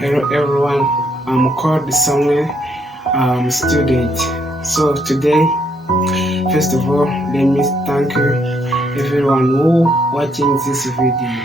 Hello everyone, I'm called Samuel. I'm a student. So today, first of all, let me thank you everyone who watching this video.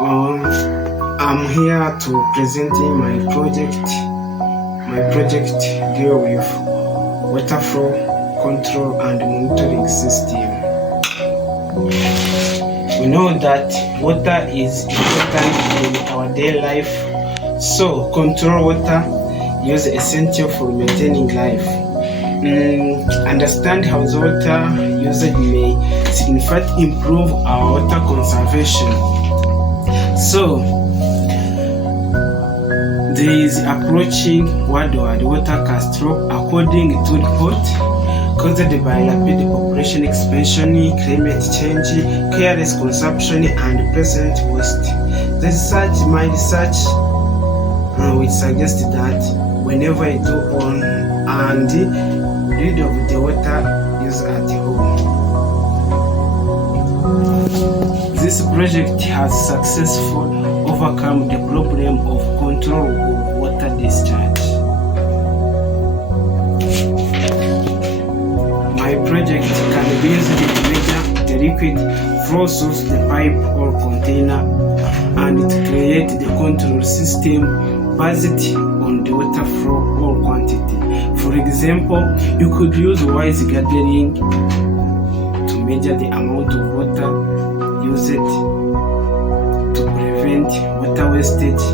I'm here to presenting my project. My project deal with water flow control and monitoring system. We know that water is important in our daily life, so control water is essential for maintaining life. Understand how the water usage may significantly improve our water conservation. So there is approaching worldwide water catastrophe according to report caused by rapid population expansion, climate change, careless consumption, and present waste. My research will suggest that whenever you do on and rid of the water use at home. This project has successfully overcome the problem of control of water discharge. My project can be used to measure the liquid flow source, the pipe or container, and to create the control system based on the water flow or quantity. For example, you could use wise gathering to measure the amount of water used to prevent water wastage,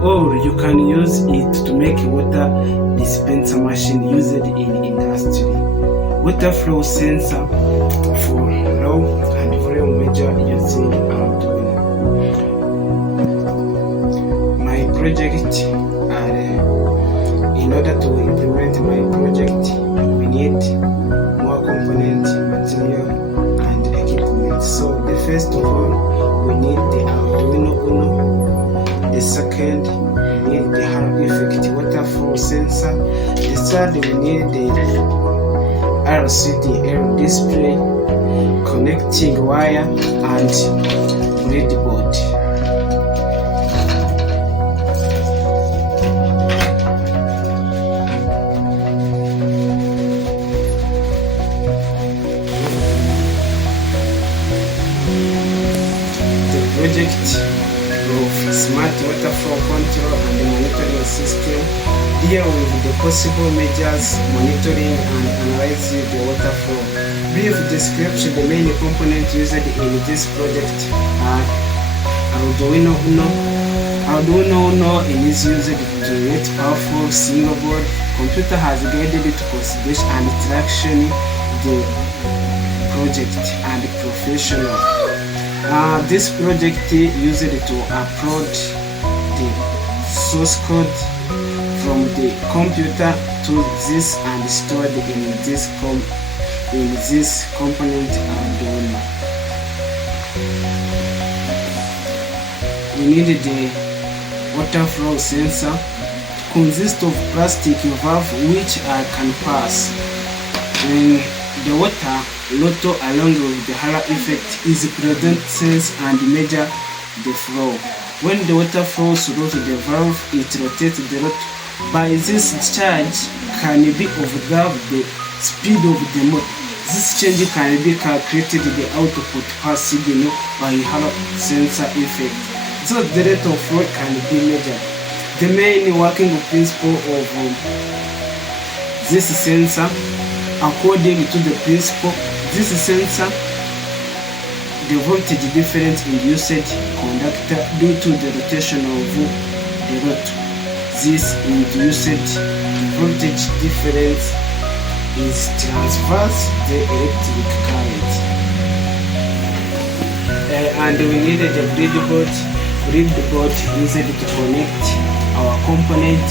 or you can use it to make a water dispenser machine used in industry. Water flow sensor for low and volume measure using Arduino. My project in order to implement my project, we need more component, material, and equipment. So the first of all, we need the Arduino Uno. The second, we need the Halo effect water flow sensor. The third, we need the LCD display, connecting wire, and breadboard. The project of smart water flow control and monitoring system deal with the possible measures, monitoring and analyzing the water flow. Brief description: the main components used in this project are Arduino Uno. Arduino Uno is used to create powerful single board. Computer has guided to consideration and traction the project and professional. This project used to upload the source code from the computer to this and stored in this component Arduino. We need the water flow sensor. Consists of plastic valve which can pass the water lotto along with the Halo effect is present sense and measure the flow. When the water flows through the valve, it rotates the lotto. By this charge can be observed the speed of the motor. This change can be calculated the output per signal by Halo sensor effect. So the rate of flow can be measured. The main working principle of this sensor, according to the principle, this sensor, the voltage difference induced conductor due to the rotation of the rotor. This induced voltage difference is transfers the electric current. And we needed a breadboard. Breadboard used to connect our component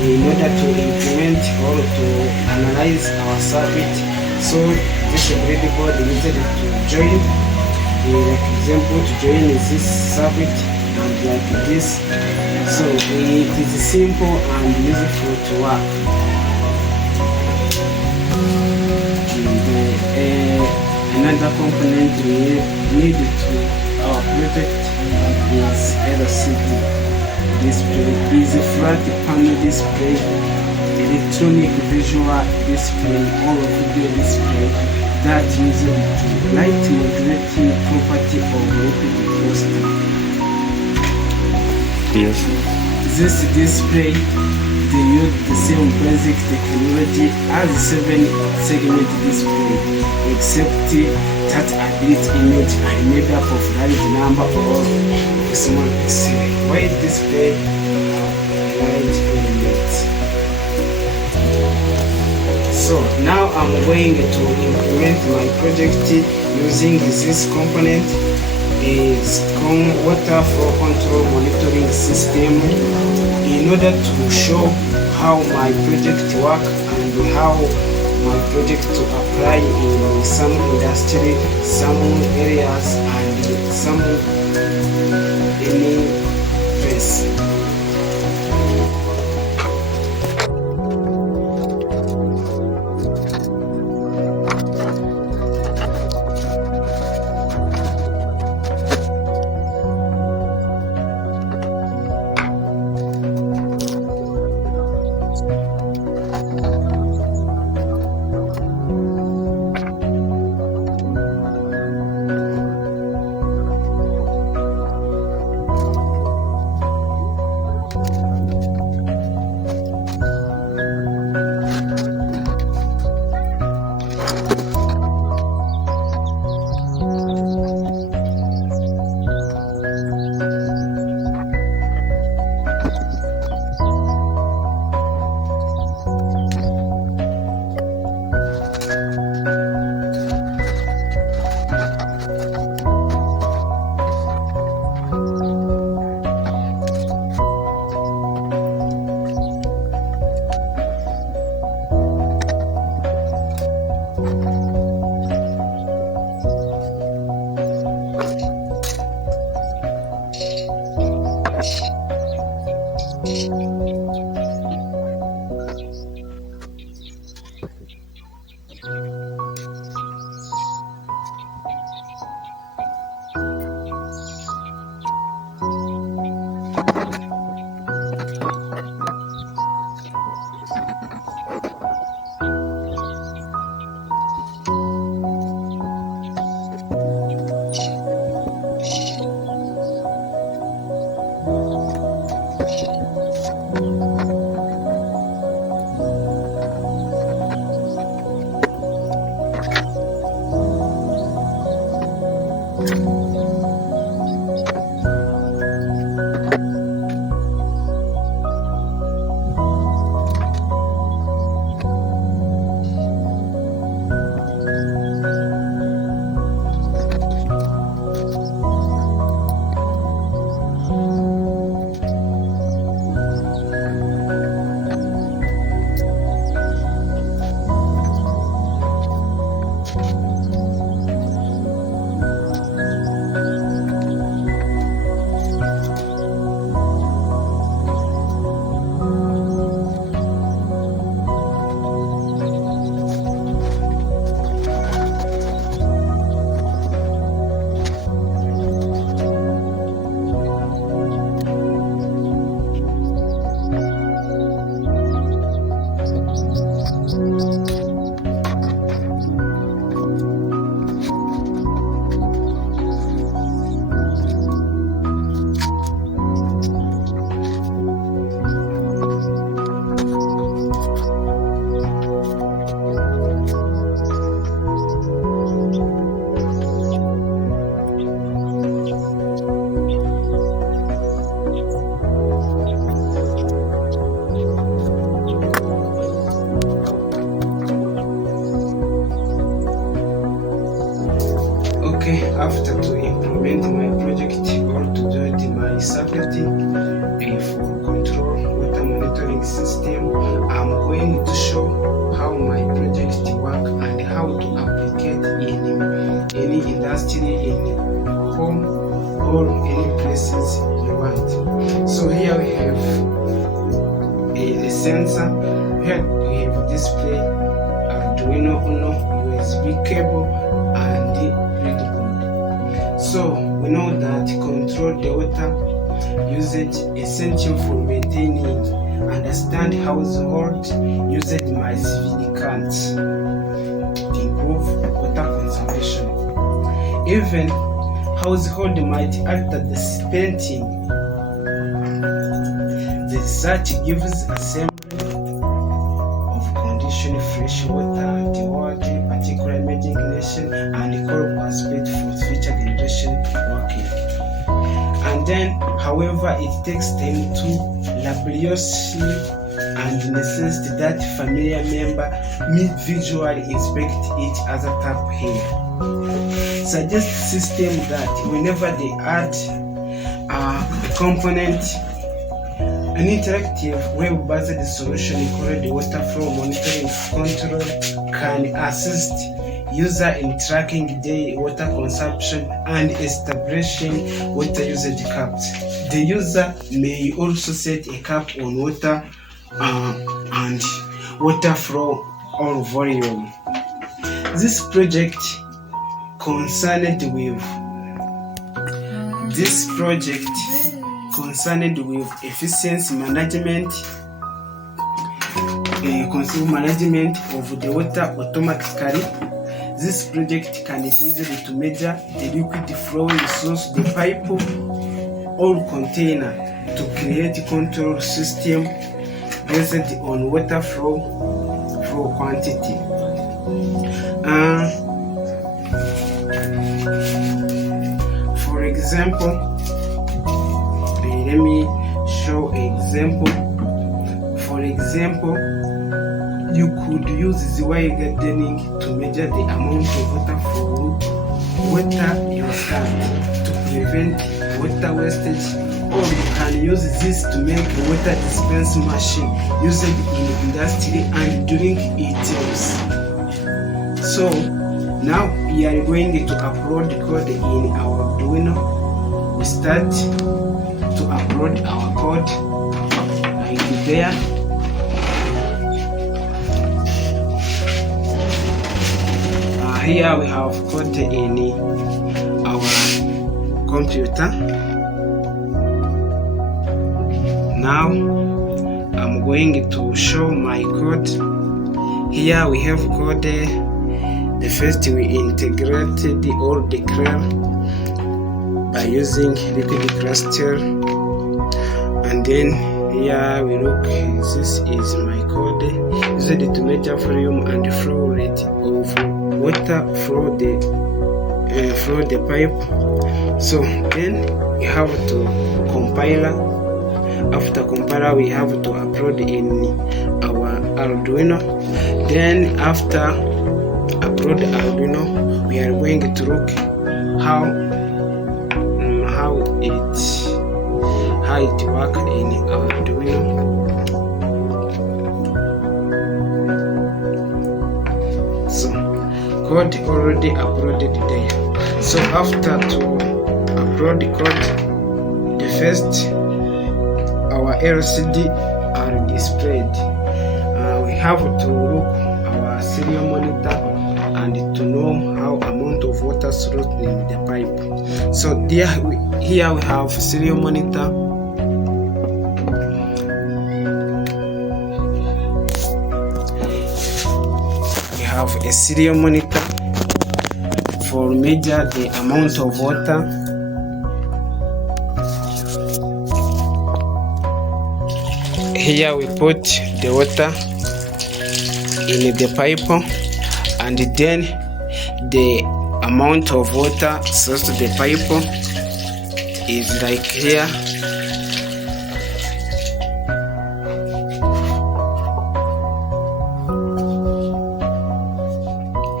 in order to implement or to analyze our circuit. So this breadboard used to join, like example, to join this circuit and like this. So it is simple and useful to work. Another component we need to our project is LCD. display is a flat panel display, electronic visual display, or video display that uses light modulating property of liquid cluster. Yes. This display they use the same basic technology as a 7-segment display, except that a bit image and made up of large number of small pixels. Wide display wide elements. So now I'm going to implement my project using this component, is water flow control monitoring system, in order to show how my project work and how my project to apply in some industry, some areas, and some any place. After to implement my project or to do my circuit for control water monitoring system, I'm going to show how my project work and how to apply it in any industry, in home or any places you want. So here we have a sensor, here we have display, Arduino Uno, USB cable, and breadboard. So we know that control the water usage essential for maintaining. Understand household usage might significant to improve water conservation. Even household might act as the spending. The research gives a sample of conditioned fresh water, dewatering, particular mitigation, and coral aspect for future generation working. And then, however, it takes time to laboriously and necessity that familiar member visually inspect each other tap here. Suggest system that whenever they add a component, an interactive web-based solution called the water flow monitoring control can assist user in tracking daily water consumption and establishing water usage caps. The user may also set a cap on water and water flow or volume. This project concerned with efficiency management, consumer management of the water automatically. This project can be used to measure the liquid flowing source, the pipe or container, to create control system based on water flow quantity. For example, let me show example. For example, you could use zero gardening to measure the amount of water your plant to prevent water wastage, or you can use this to make a water dispense machine used in industry and during ATMs. So now we are going to upload the code in our Arduino. We start to upload our code like there. Here we have code in our computer. Now I'm going to show my code. Here we have code. The first we integrated or declare by using liquid crystal, and then here we look. This is my code. Used to measure volume and flow rate of water through the pipe. So then we have to compile. After compiler, we have to upload in our Arduino. Then after upload Arduino, we are going to look how it works in Arduino. So code already uploaded there. So after to upload the code, the first our LCD are displayed. We have to look our serial monitor and to know how amount of water through in the pipe. So here we have serial monitor. We have a serial monitor for measure the amount of water. Here we put the water in the pipe, and then the amount of water source to the pipe is like here.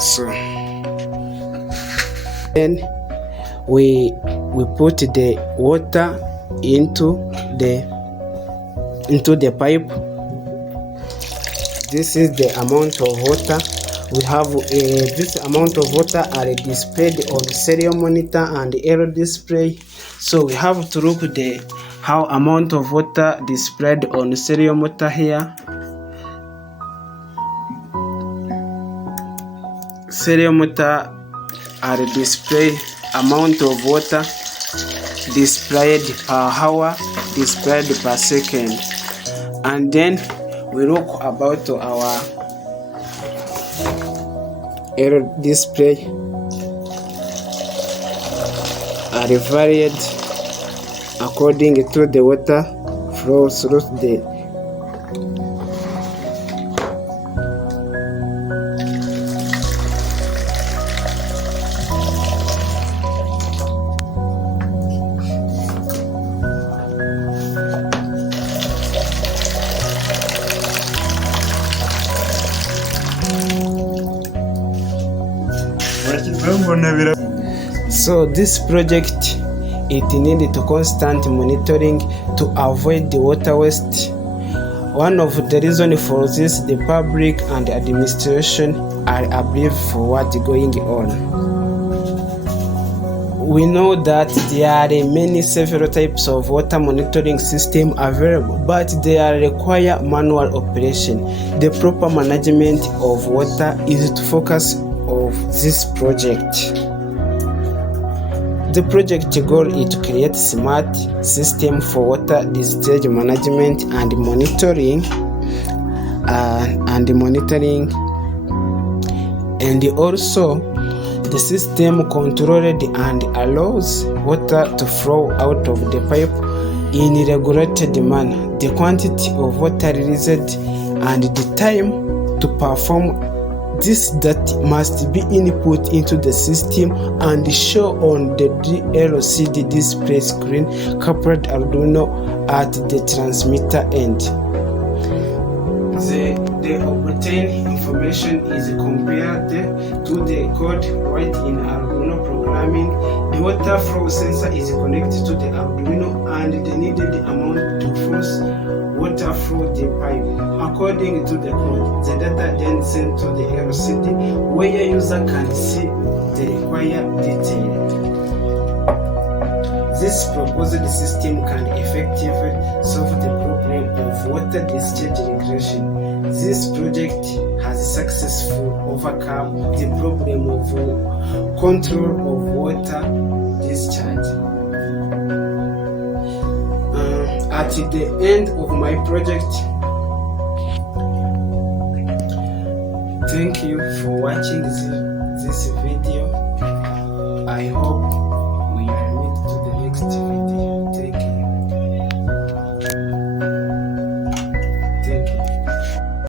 So then we put the water into the pipe. This is the amount of water we have. This amount of water are displayed on the serial monitor and the error display. So we have to look how amount of water displayed on the serial monitor here. Serial monitor are display amount of water displayed per hour, displayed per second. And then we look about our error display are varied according to the water flow through the So this project, it needed constant monitoring to avoid the water waste. One of the reasons for this, the public and administration are oblivious for what's going on. We know that there are several types of water monitoring system available, but they require manual operation. The proper management of water is the focus of this project. The project goal is to create smart system for water discharge management and monitoring, and also the system controlled and allows water to flow out of the pipe in a regulated manner. The quantity of water released and the time to perform this that must be input into the system and show on the LCD display screen coupled Arduino at the transmitter end. The obtained information is compared to the code right in Arduino programming. The water flow sensor is connected to the Arduino and the needed amount to force water through the pipe. According to the code, the data then sent to the LCD where user can see the required detail. This proposed system can effectively solve the problem of water discharge regression. This project has successfully overcome the problem of control of water discharge. At the end of my project, thank you for watching this video. I hope we